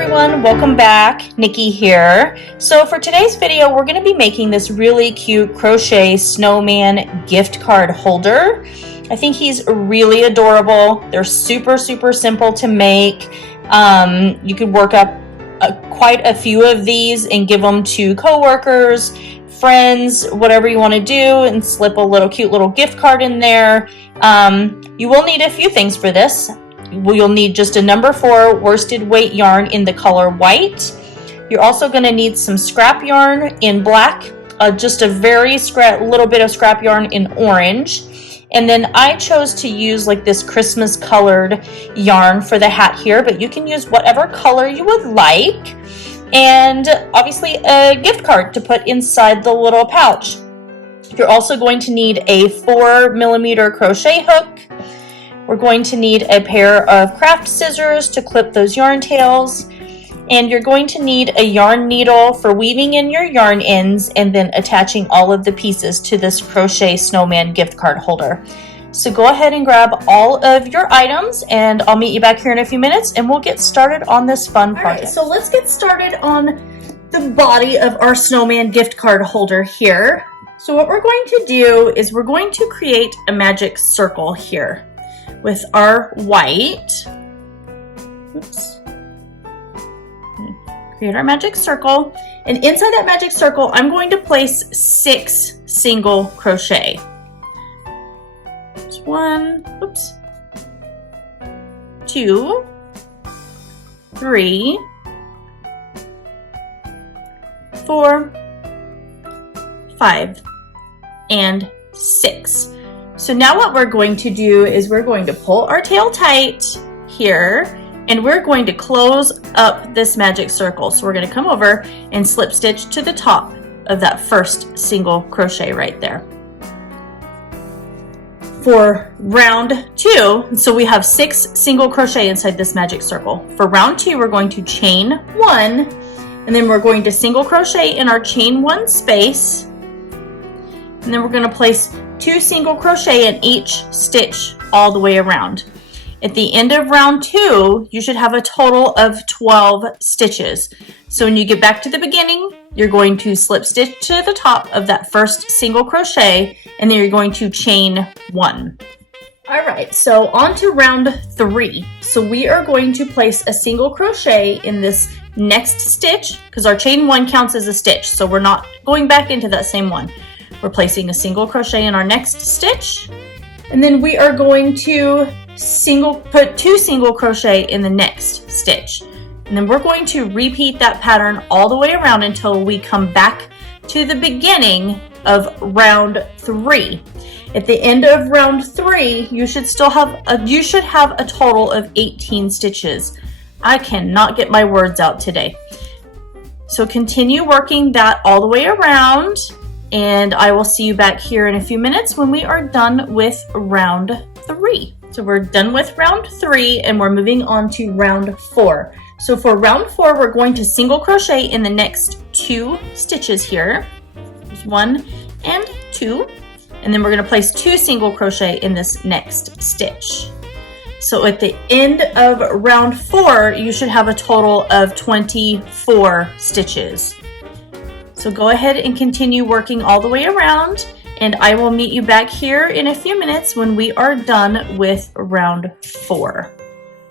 everyone, welcome back. Nikki here. So for today's video, we're going to be making this really cute crochet snowman gift card holder. I think he's really adorable. They're super simple to make. You could work up quite a few of these and give them to coworkers, friends, whatever you want to do, and slip a cute little gift card in there. You will need a few things for this. You'll need just a number 4 worsted weight yarn in the color white. You're also going to need some scrap yarn in black, just a little bit of scrap yarn in orange. And then I chose to use like this Christmas colored yarn for the hat here, but you can use whatever color you would like. And obviously a gift card to put inside the little pouch. You're also going to need a 4mm crochet hook. We're going to need a pair of craft scissors to clip those yarn tails. And you're going to need a yarn needle for weaving in your yarn ends and then attaching all of the pieces to this crochet snowman gift card holder. So go ahead and grab all of your items and I'll meet you back here in a few minutes and we'll get started on this fun project. All right, so let's get started on the body of our snowman gift card holder here. So what we're going to do is we're going to create a magic circle here with our white. Oops. Create our magic circle, and inside that magic circle I'm going to place 6 single crochet. There's 1, oops, 2, 3, 4, 5, and 6. So now what we're going to do is we're going to pull our tail tight here and we're going to close up this magic circle. So we're going to come over and slip stitch to the top of that first single crochet right there. For round 2, so we have 6 single crochet inside this magic circle. For round 2, we're going to chain 1 and then we're going to single crochet in our chain 1 space. And then we're going to place 2 single crochet in each stitch all the way around. At the end of round 2, you should have a total of 12 stitches. So when you get back to the beginning, you're going to slip stitch to the top of that first single crochet, and then you're going to chain 1. All right, so on to round 3. So we are going to place a single crochet in this next stitch, because our chain 1 counts as a stitch, so we're not going back into that same one. We're placing a single crochet in our next stitch, and then we are going to put 2 single crochet in the next stitch. And then we're going to repeat that pattern all the way around until we come back to the beginning of round 3. At the end of round 3, you should have a total of 18 stitches. I cannot get my words out today. So continue working that all the way around. And I will see you back here in a few minutes when we are done with round 3. So we're done with round 3 and we're moving on to round 4. So for round 4, we're going to single crochet in the next 2 stitches here. There's 1 and 2. And then we're going to place 2 single crochet in this next stitch. So at the end of round 4, you should have a total of 24 stitches. So go ahead and continue working all the way around, and I will meet you back here in a few minutes when we are done with round 4.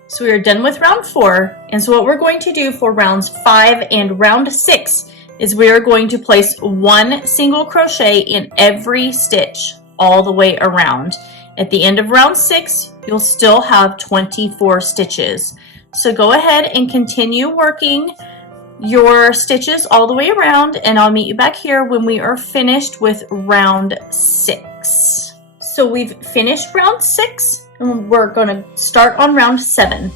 So we are done with round 4, and so what we're going to do for rounds 5 and round 6 is we are going to place 1 single crochet in every stitch all the way around. At the end of round 6, you'll still have 24 stitches. So go ahead and continue working your stitches all the way around, and I'll meet you back here when we are finished with round 6. So we've finished round 6 and we're going to start on round 7.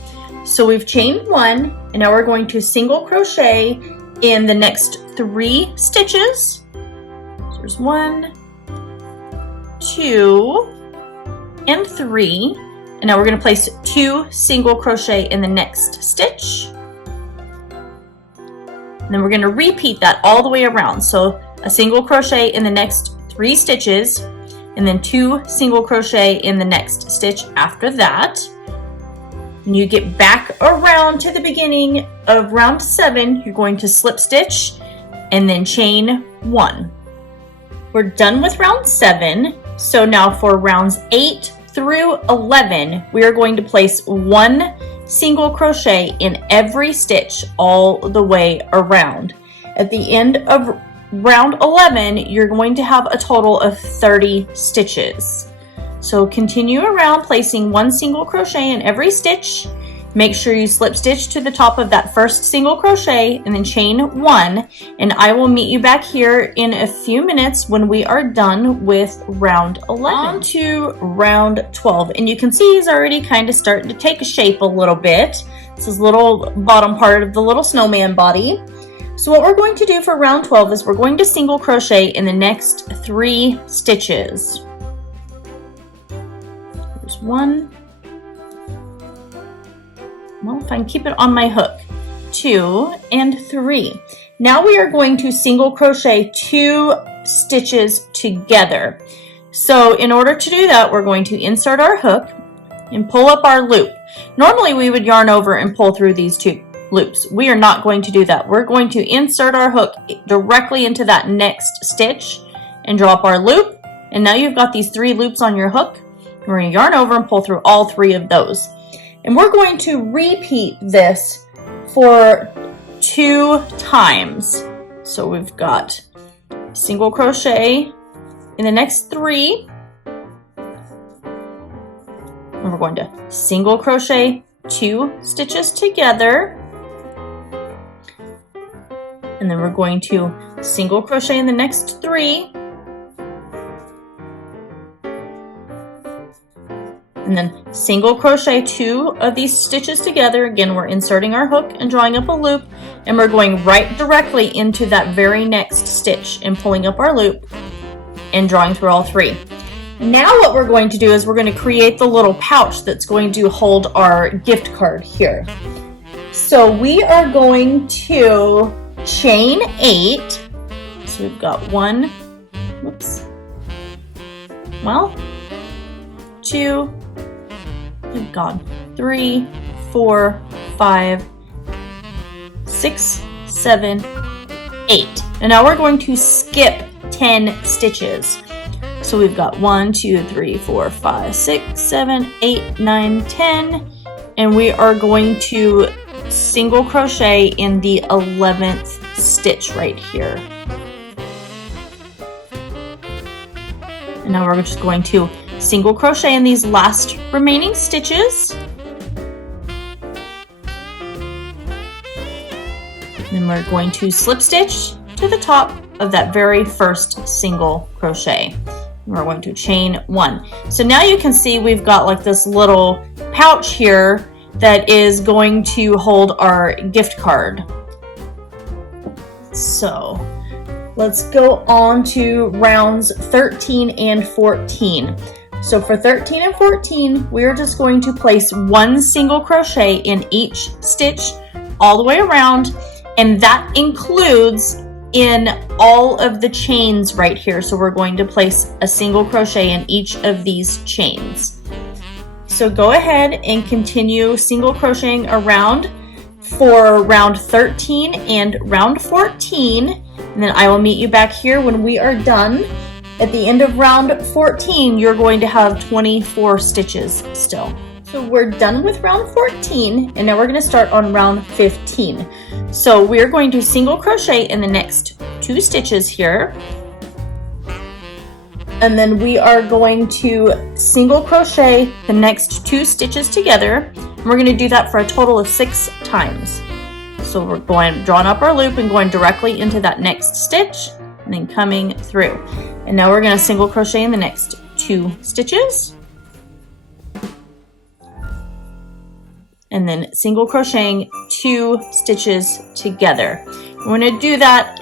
So we've chained 1 and now we're going to single crochet in the next 3 stitches. So there's 1, 2, and 3, and now we're going to place 2 single crochet in the next stitch. And then we're going to repeat that all the way around. So a single crochet in the next 3 stitches, and then 2 single crochet in the next stitch after that. When you get back around to the beginning of round 7, you're going to slip stitch and then chain 1. We're done with round 7. So now for rounds 8 through 11, we are going to place 1 single crochet in every stitch all the way around. At the end of round 11, you're going to have a total of 30 stitches. So continue around placing 1 single crochet in every stitch. Make sure you slip stitch to the top of that first single crochet and then chain 1. And I will meet you back here in a few minutes when we are done with round 11. On to round 12. And you can see he's already kind of starting to take a shape a little bit. This is little bottom part of the little snowman body. So what we're going to do for round 12 is we're going to single crochet in the next 3 stitches. There's 1. Well, if I can keep it on my hook. 2 and 3. Now we are going to single crochet 2 stitches together. So in order to do that, we're going to insert our hook and pull up our loop. Normally we would yarn over and pull through these 2 loops. We are not going to do that. We're going to insert our hook directly into that next stitch and drop our loop. And now you've got these 3 loops on your hook. We're going to yarn over and pull through all 3 of those. And we're going to repeat this for 2 times. So we've got single crochet in the next 3. And we're going to single crochet 2 stitches together. And then we're going to single crochet in the next 3. And then single crochet 2 of these stitches together. Again, we're inserting our hook and drawing up a loop, and we're going right directly into that very next stitch and pulling up our loop and drawing through all 3. Now what we're going to do is we're going to create the little pouch that's going to hold our gift card here. So we are going to chain 8. So we've got 1, whoops, well, 2, we've got 3, 4, 5, 6, 7, 8. And now we're going to skip 10 stitches. So we've got 1, 2, 3, 4, 5, 6, 7, 8, 9, 10. And we are going to single crochet in the 11th stitch right here. And now we're just going to single crochet in these last remaining stitches. Then we're going to slip stitch to the top of that very first single crochet. We're going to chain 1. So now you can see we've got like this little pouch here that is going to hold our gift card. So let's go on to rounds 13 and 14. So for 13 and 14, we're just going to place 1 single crochet in each stitch all the way around, and that includes in all of the chains right here. So we're going to place a single crochet in each of these chains. So go ahead and continue single crocheting around for round 13 and round 14, and then I will meet you back here when we are done. At the end of round 14, you're going to have 24 stitches still. So we're done with round 14, and now we're going to start on round 15. So we're going to single crochet in the next 2 stitches here, and then we are going to single crochet the next 2 stitches together. And we're going to do that for a total of 6 times. So we're drawing up our loop and going directly into that next stitch and then coming through. And now we're going to single crochet in the next 2 stitches. And then single crocheting 2 stitches together. We're going to do that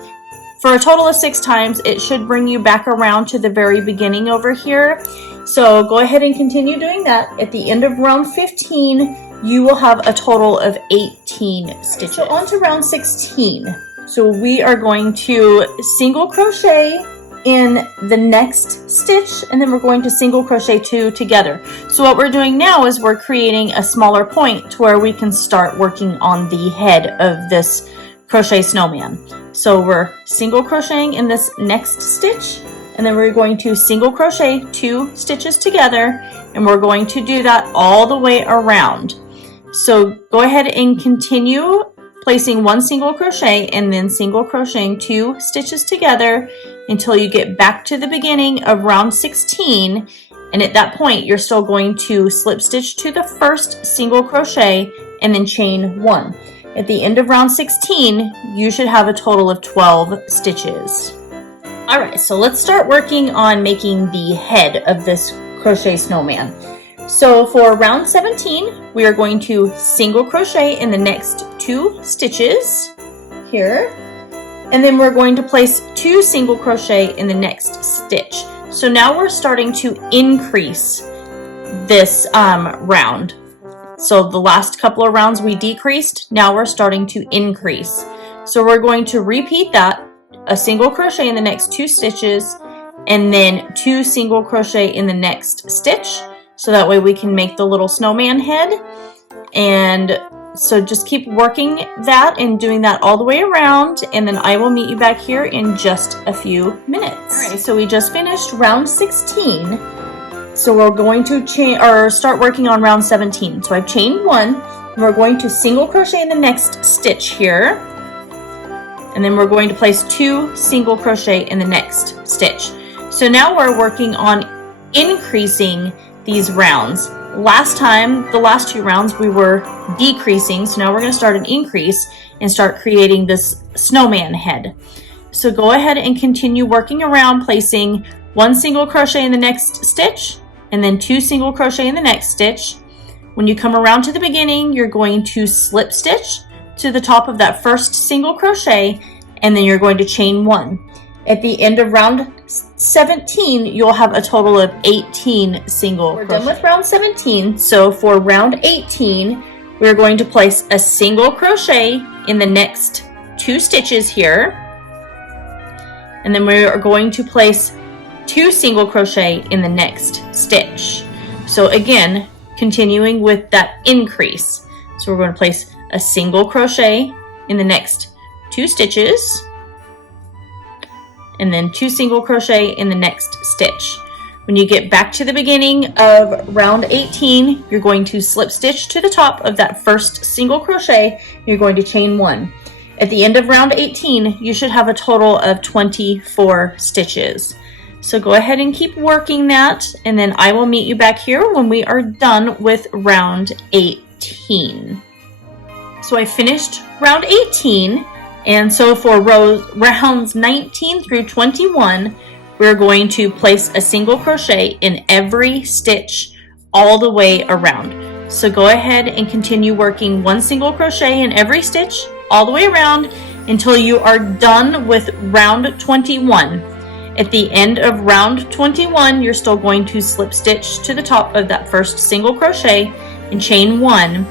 for a total of 6 times. It should bring you back around to the very beginning over here. So go ahead and continue doing that. At the end of round 15, you will have a total of 18 stitches. So on to round 16. So we are going to single crochet in the next stitch, and then we're going to single crochet 2 together. So what we're doing now is we're creating a smaller point to where we can start working on the head of this crochet snowman. So we're single crocheting in this next stitch, and then we're going to single crochet 2 stitches together, and we're going to do that all the way around. So go ahead and continue placing 1 single crochet and then single crocheting 2 stitches together until you get back to the beginning of round 16, and at that point you're still going to slip stitch to the first single crochet and then chain 1. At the end of round 16 you should have a total of 12 stitches. Alright, so let's start working on making the head of this crochet snowman. So for round 17 we are going to single crochet in the next 2 stitches here, and then we're going to place 2 single crochet in the next stitch. So now we're starting to increase this round. So the last couple of rounds we decreased, now we're starting to increase. So we're going to repeat that, a single crochet in the next 2 stitches and then 2 single crochet in the next stitch, so that way we can make the little snowman head. And so just keep working that and doing that all the way around, and then I will meet you back here in just a few minutes. Alright, so we just finished round 16. So we're going to start working on round 17. So I've chained 1, and we're going to single crochet in the next stitch here, and then we're going to place 2 single crochet in the next stitch. So now we're working on increasing these rounds. Last time, the last 2 rounds, we were decreasing, so now we're going to start an increase and start creating this snowman head. So go ahead and continue working around, placing 1 single crochet in the next stitch and then 2 single crochet in the next stitch. When you come around to the beginning, you're going to slip stitch to the top of that first single crochet, and then you're going to chain 1. At the end of round 17, you'll have a total of 18 single crochet. We're done with round 17, so for round 18, we're going to place a single crochet in the next 2 stitches here, and then we are going to place 2 single crochet in the next stitch. So again, continuing with that increase. So we're going to place a single crochet in the next 2 stitches, and then 2 single crochet in the next stitch. When you get back to the beginning of round 18, you're going to slip stitch to the top of that first single crochet, and you're going to chain 1. At the end of round 18, you should have a total of 24 stitches. So go ahead and keep working that, and then I will meet you back here when we are done with round 18. So I finished round 18. And so for rounds 19 through 21, we're going to place a single crochet in every stitch all the way around. So go ahead and continue working 1 single crochet in every stitch all the way around until you are done with round 21. At the end of round 21, you're still going to slip stitch to the top of that first single crochet and chain 1.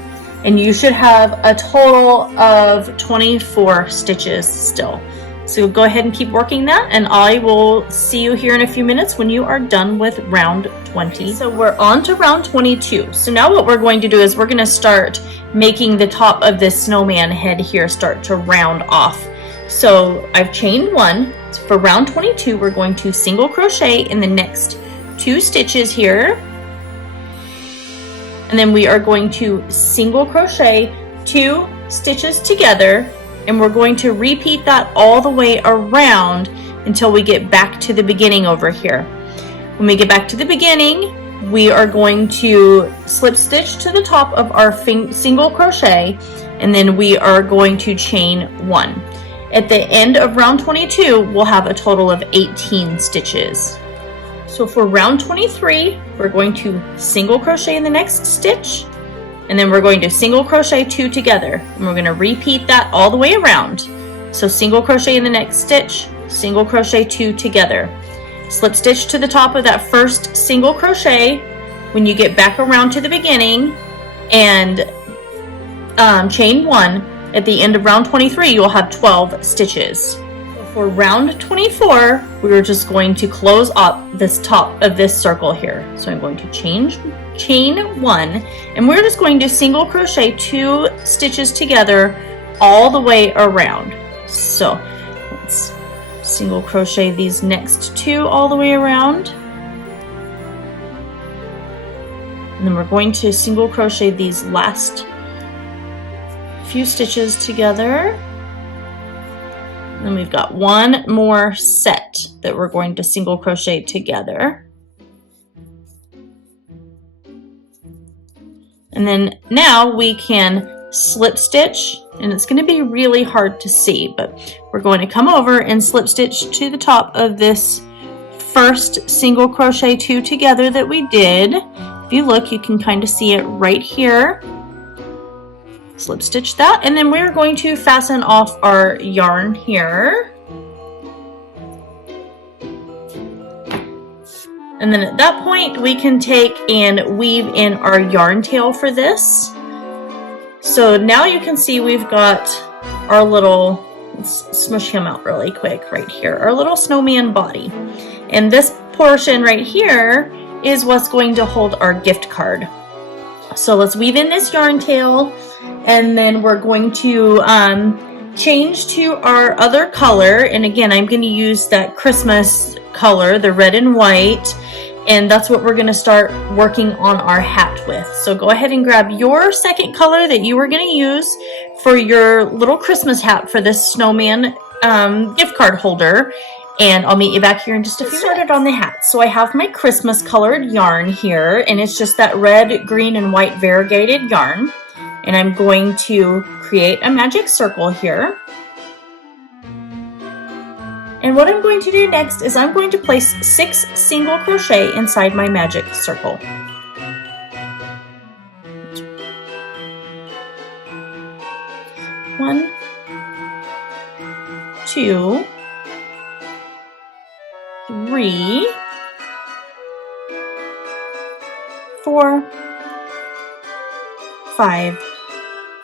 And you should have a total of 24 stitches still. So go ahead and keep working that, and I will see you here in a few minutes when you are done with round 20. So we're on to round 22. So now what we're going to do is we're going to start making the top of this snowman head here start to round off. So I've chained 1. So for round 22, we're going to single crochet in the next 2 stitches here. And then we are going to single crochet 2 stitches together, and we're going to repeat that all the way around until we get back to the beginning over here. When we get back to the beginning, we are going to slip stitch to the top of our single crochet, and then we are going to chain 1. At the end of round 22, we'll have a total of 18 stitches. So for round 23, we're going to single crochet in the next stitch, and then we're going to single crochet 2 together, and we're going to repeat that all the way around. So single crochet in the next stitch, single crochet 2 together. Slip stitch to the top of that first single crochet when you get back around to the beginning, and chain 1. At the end of round 23, you'll have 12 stitches. For round 24, we're just going to close up this top of this circle here. So I'm going to chain 1, and we're just going to single crochet 2 stitches together all the way around. So let's single crochet these next 2 all the way around. And then we're going to single crochet these last few stitches together. And then we've got 1 more set that we're going to single crochet together. And then now we can slip stitch, and it's going to be really hard to see, but we're going to come over and slip stitch to the top of this first single crochet 2 together that we did. If you look, you can kind of see it right here. Slip stitch that, and then we're going to fasten off our yarn here. And then at that point we can take and weave in our yarn tail for this. So now you can see we've got our little, let's smush him out really quick right here, our little snowman body. And this portion right here is what's going to hold our gift card. So let's weave in this yarn tail, and then we're going to change to our other color. And again, I'm going to use that Christmas color, the red and white, and that's what we're going to start working on our hat with. So go ahead and grab your second color that you were going to use for your little Christmas hat for this snowman gift card holder, and I'll meet you back here in just a few minutes. Started on the hat. So I have my Christmas colored yarn here, and it's just that red, green, and white variegated yarn. And I'm going to create a magic circle here. And what I'm going to do next is I'm going to place 6 single crochet inside my magic circle. 1, 2, 3, 4, 5,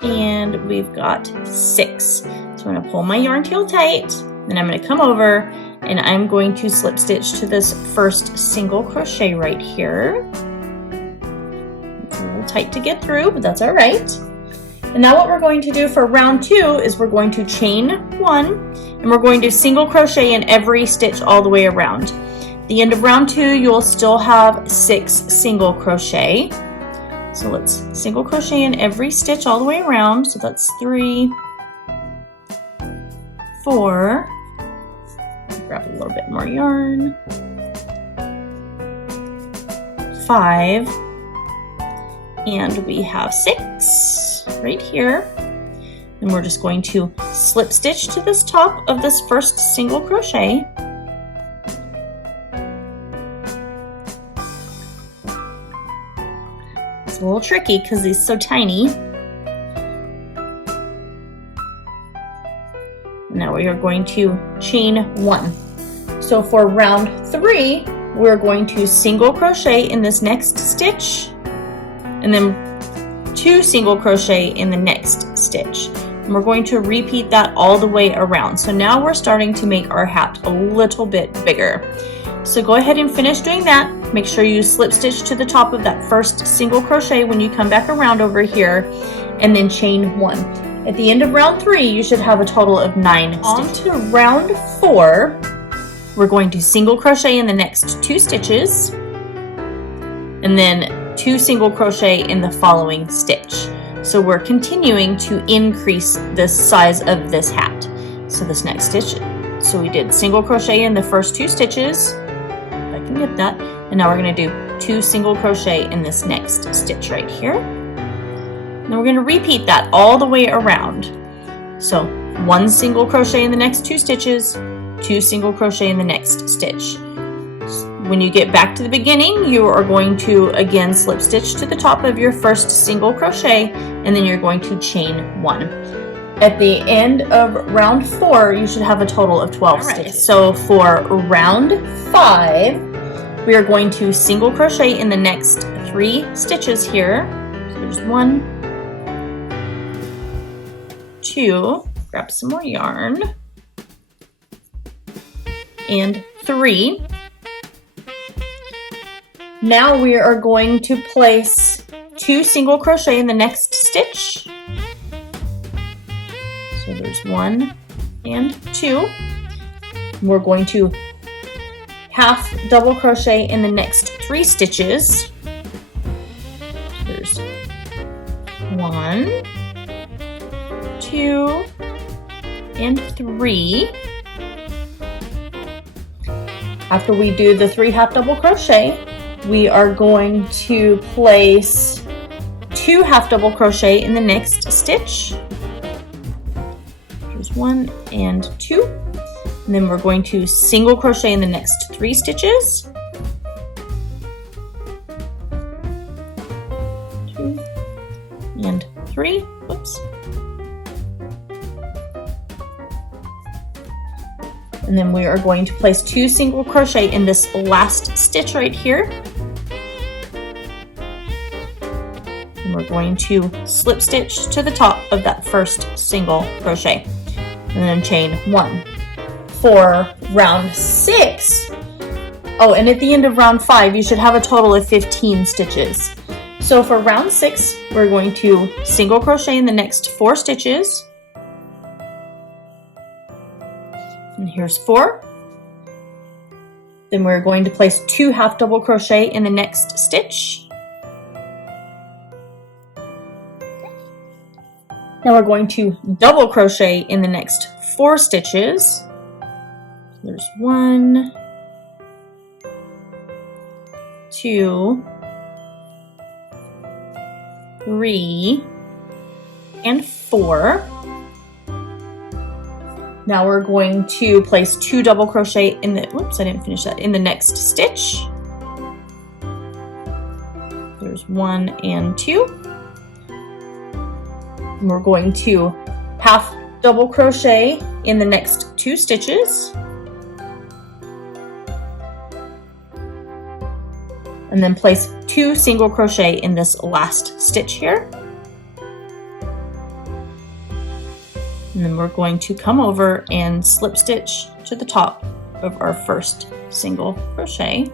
and we've got 6. So I'm going to pull my yarn tail tight, then I'm going to come over and I'm going to slip stitch to this first single crochet right here. It's a little tight to get through, but that's all right. And now what we're going to do for round 2 is we're going to chain 1, and we're going to single crochet in every stitch all the way around. At the end of round 2, you'll still have 6 single crochet. So let's single crochet in every stitch all the way around. So that's 3, 4, grab a little bit more yarn, 5, and we have 6 right here. And we're just going to slip stitch to this top of this first single crochet. It's a little tricky because he's so tiny. Now we are going to chain 1. So for round 3, we're going to single crochet in this next stitch, and then 2 single crochet in the next stitch. And we're going to repeat that all the way around. So now we're starting to make our hat a little bit bigger. So go ahead and finish doing that. Make sure you slip stitch to the top of that first single crochet when you come back around over here, and then chain 1. At the end of round 3, you should have a total of 9 stitches. On to round 4, we're going to single crochet in the next 2 stitches, and then 2 single crochet in the following stitch. So we're continuing to increase the size of this hat. So this next stitch, so we did single crochet in the first 2 stitches, if I can get that, and now we're going to do 2 single crochet in this next stitch right here. And then we're going to repeat that all the way around. So 1 single crochet in the next 2 stitches, 2 single crochet in the next stitch. When you get back to the beginning, you are going to again slip stitch to the top of your first single crochet, and then you're going to chain 1. At the end of round 4, you should have a total of 12 stitches. So for round 5, we are going to single crochet in the next 3 stitches here. So there's 1, 2, grab some more yarn, and 3. Now we are going to place 2 single crochet in the next stitch. So there's 1 and 2. We're going to half double crochet in the next 3 stitches. There's 1, 2, and 3. After we do the 3 half double crochet, we are going to place 2 half double crochet in the next stitch. There's 1 and 2. And then we're going to single crochet in the next 3 stitches. 2 and 3. Whoops. And then we are going to place 2 single crochet in this last stitch right here. And we're going to slip stitch to the top of that first single crochet. And then chain 1. For round 6, oh, and at the end of round 5, you should have a total of 15 stitches. So for round 6, we're going to single crochet in the next 4 stitches. And here's 4. Then we're going to place 2 half double crochet in the next stitch. Now we're going to double crochet in the next 4 stitches. There's 1, 2, 3, and 4. Now we're going to place 2 double crochet in the, whoops, I didn't finish that, in the next stitch. There's 1 and 2. And we're going to half double crochet in the next 2 stitches. And then place 2 single crochet in this last stitch here. And then we're going to come over and slip stitch to the top of our first single crochet.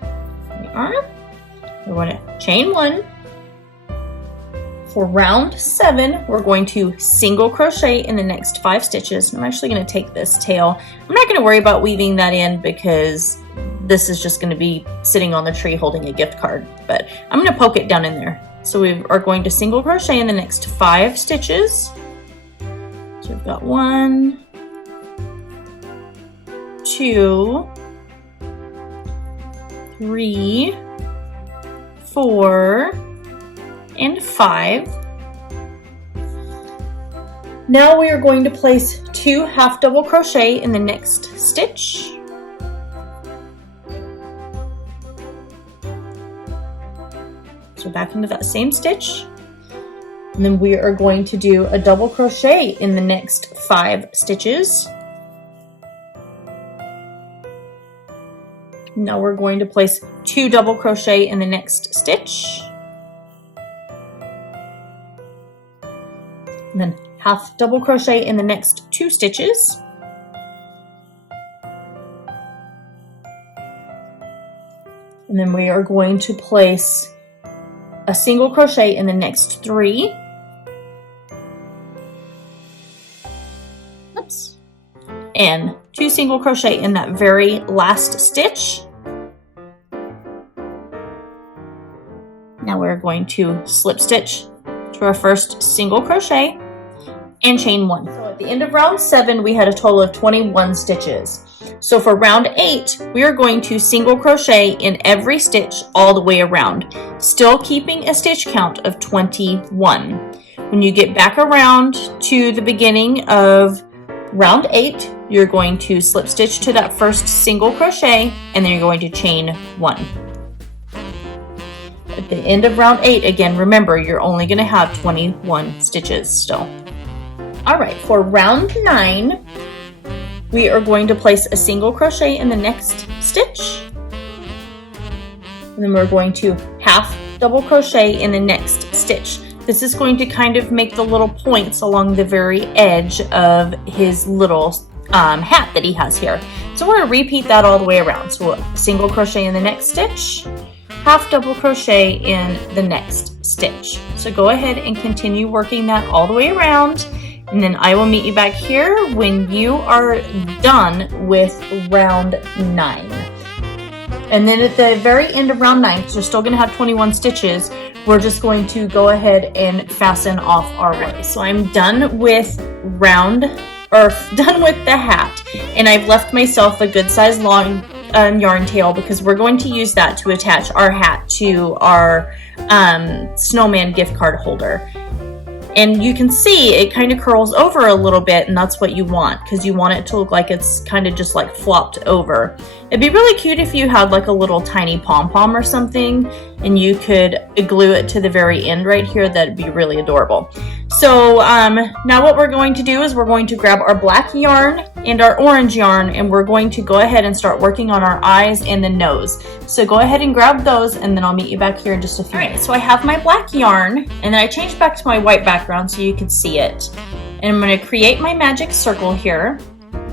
There we are. We're going to chain 1. For round 7, we're going to single crochet in the next 5 stitches. I'm actually going to take this tail. I'm not going to worry about weaving that in because this is just going to be sitting on the tree holding a gift card, but I'm going to poke it down in there. So we are going to single crochet in the next 5 stitches. So we've got 1, 2, 3, 4, and 5. Now we are going to place 2 half double crochet in the next stitch. So back into that same stitch. And then we are going to do a double crochet in the next 5 stitches. Now we're going to place 2 double crochet in the next stitch. And then half double crochet in the next 2 stitches. And then we are going to place a single crochet in the next 3. Oops. And 2 single crochet in that very last stitch. Now we're going to slip stitch to our first single crochet and chain 1. So at the end of round 7, we had a total of 21 stitches. So for round 8, we are going to single crochet in every stitch all the way around, still keeping a stitch count of 21. When you get back around to the beginning of round 8, you're going to slip stitch to that first single crochet, and then you're going to chain 1. At the end of round 8, again, remember, you're only going to have 21 stitches still. All right, for round 9, we are going to place a single crochet in the next stitch. And then we're going to half double crochet in the next stitch. This is going to kind of make the little points along the very edge of his little hat that he has here. So we're going to repeat that all the way around. So we'll single crochet in the next stitch, half double crochet in the next stitch. So go ahead and continue working that all the way around, and then I will meet you back here when you are done with round 9. And then at the very end of round 9, because you're still going to have 21 stitches, we're just going to go ahead and fasten off our way. So I'm done with done with the hat, and I've left myself a good size long yarn tail because we're going to use that to attach our hat to our Snowman gift card holder. And you can see it kind of curls over a little bit, and that's what you want because you want it to look like it's kind of just like flopped over. It'd be really cute if you had like a little tiny pom-pom or something and you could glue it to the very end right here. That'd be really adorable. So now what we're going to do is we're going to grab our black yarn and our orange yarn, and we're going to go ahead and start working on our eyes and the nose. So go ahead and grab those, and then I'll meet you back here in just a few minutes. So I have my black yarn, and then I changed back to my white background so you can see it. And I'm going to create my magic circle here.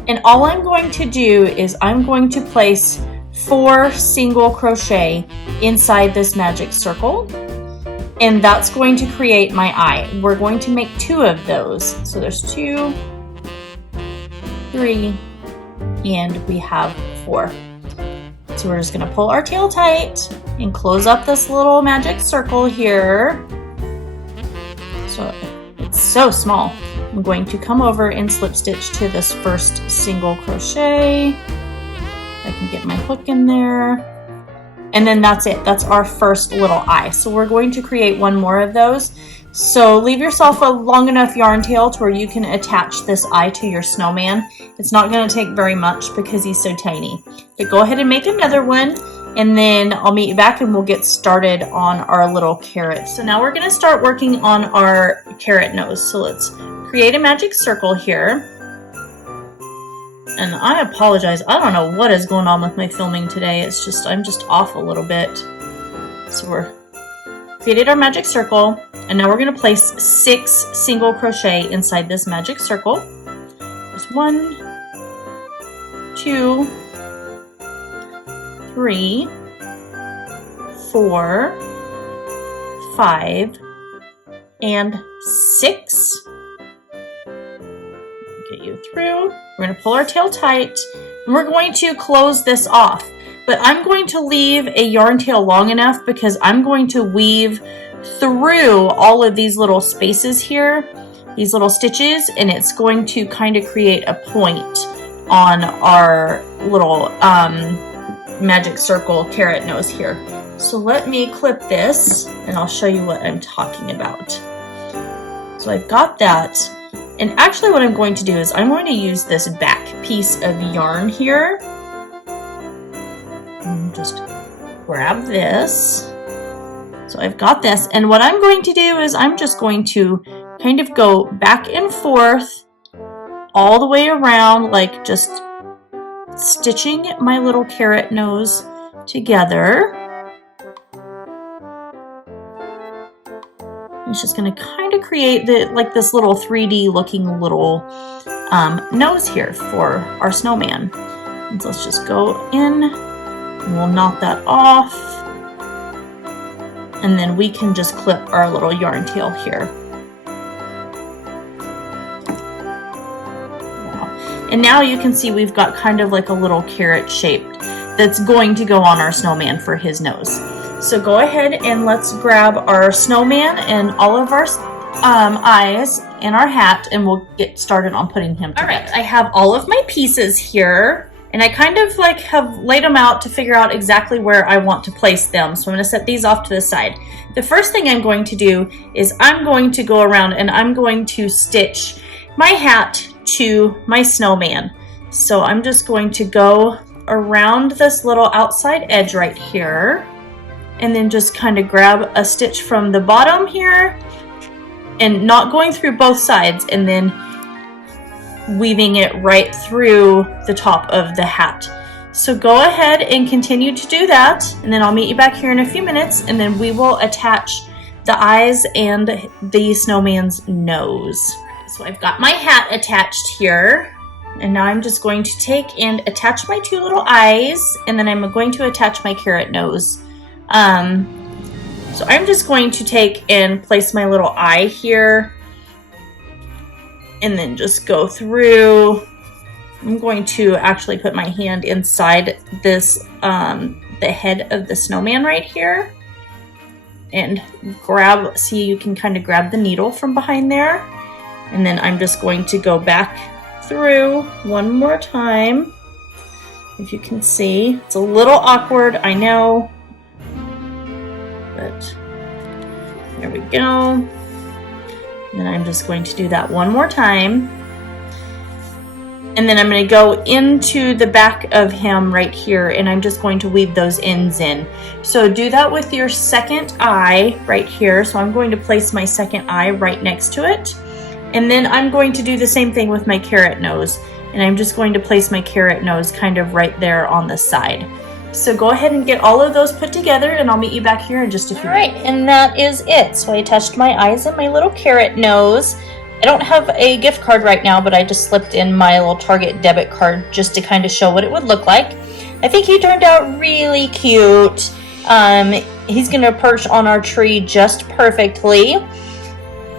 And all I'm going to do is I'm going to place 4 single crochet inside this magic circle. And that's going to create my eye. We're going to make 2 of those. So there's 2, 3, and we have 4. So we're just going to pull our tail tight and close up this little magic circle here. So it's so small. I'm going to come over and slip stitch to this first single crochet. I can get my hook in there. And then that's it. That's our first little eye. So we're going to create 1 more of those. So leave yourself a long enough yarn tail to where you can attach this eye to your snowman. It's not going to take very much because he's so tiny. But go ahead and make another one, and then I'll meet you back and we'll get started on our little carrot. So now we're going to start working on our carrot nose. So let's create a magic circle here. And I apologize, I don't know what is going on with my filming today. It's just, I'm just off a little bit. So we're created our magic circle, and now we're going to place 6 single crochet inside this magic circle. There's 1, 2, 3, 4, 5, and 6. Get you through. We're going to pull our tail tight, and we're going to close this off. But I'm going to leave a yarn tail long enough because I'm going to weave through all of these little spaces here, these little stitches, and it's going to kind of create a point on our little magic circle carrot nose here. So let me clip this and I'll show you what I'm talking about. So I've got that. And actually what I'm going to do is I'm going to use this back piece of yarn here. And just grab this. So I've got this. And what I'm going to do is I'm just going to kind of go back and forth all the way around, like just stitching my little carrot nose together. It's just going to kind of create like this little 3D looking little nose here for our snowman. And so let's just go in and we'll knot that off. And then we can just clip our little yarn tail here. And now you can see we've got kind of like a little carrot shape that's going to go on our snowman for his nose. So go ahead and let's grab our snowman and all of our eyes and our hat, and we'll get started on putting him together. All right, I have all of my pieces here, and I kind of like have laid them out to figure out exactly where I want to place them. So I'm going to set these off to the side. The first thing I'm going to do is I'm going to go around and I'm going to stitch my hat to my snowman. So I'm just going to go around this little outside edge right here, and then just kind of grab a stitch from the bottom here and not going through both sides, and then weaving it right through the top of the hat. So go ahead and continue to do that, and then I'll meet you back here in a few minutes, and then we will attach the eyes and the snowman's nose. So I've got my hat attached here, and now I'm just going to take and attach my two little eyes, and then I'm going to attach my carrot nose. So I'm just going to take and place my little eye here, and then just go through. I'm going to actually put my hand inside this, the head of the snowman right here, and grab, see, you can kind of grab the needle from behind there. And then I'm just going to go back through one more time. If you can see, it's a little awkward, I know, but there we go. And then I'm just going to do that one more time. And then I'm going to go into the back of him right here, and I'm just going to weave those ends in. So do that with your second eye right here. So I'm going to place my second eye right next to it. And then I'm going to do the same thing with my carrot nose. And I'm just going to place my carrot nose kind of right there on the side. So go ahead and get all of those put together, and I'll meet you back here in just a few minutes. All right, and that is it. So I attached my eyes and my little carrot nose. I don't have a gift card right now, but I just slipped in my little Target debit card just to kind of show what it would look like. I think he turned out really cute. He's going to perch on our tree just perfectly.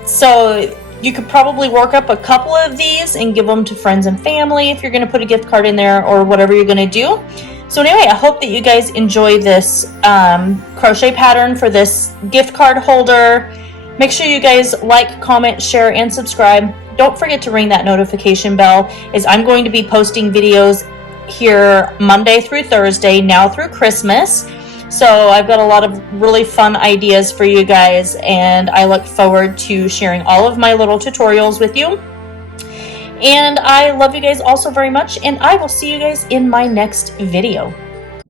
So you could probably work up a couple of these and give them to friends and family if you're going to put a gift card in there or whatever you're going to do. So anyway, I hope that you guys enjoy this crochet pattern for this gift card holder. Make sure you guys like, comment, share, and subscribe. Don't forget to ring that notification bell, as I'm going to be posting videos here Monday through Thursday, now through Christmas. So I've got a lot of really fun ideas for you guys, and I look forward to sharing all of my little tutorials with you. And I love you guys also very much, and I will see you guys in my next video.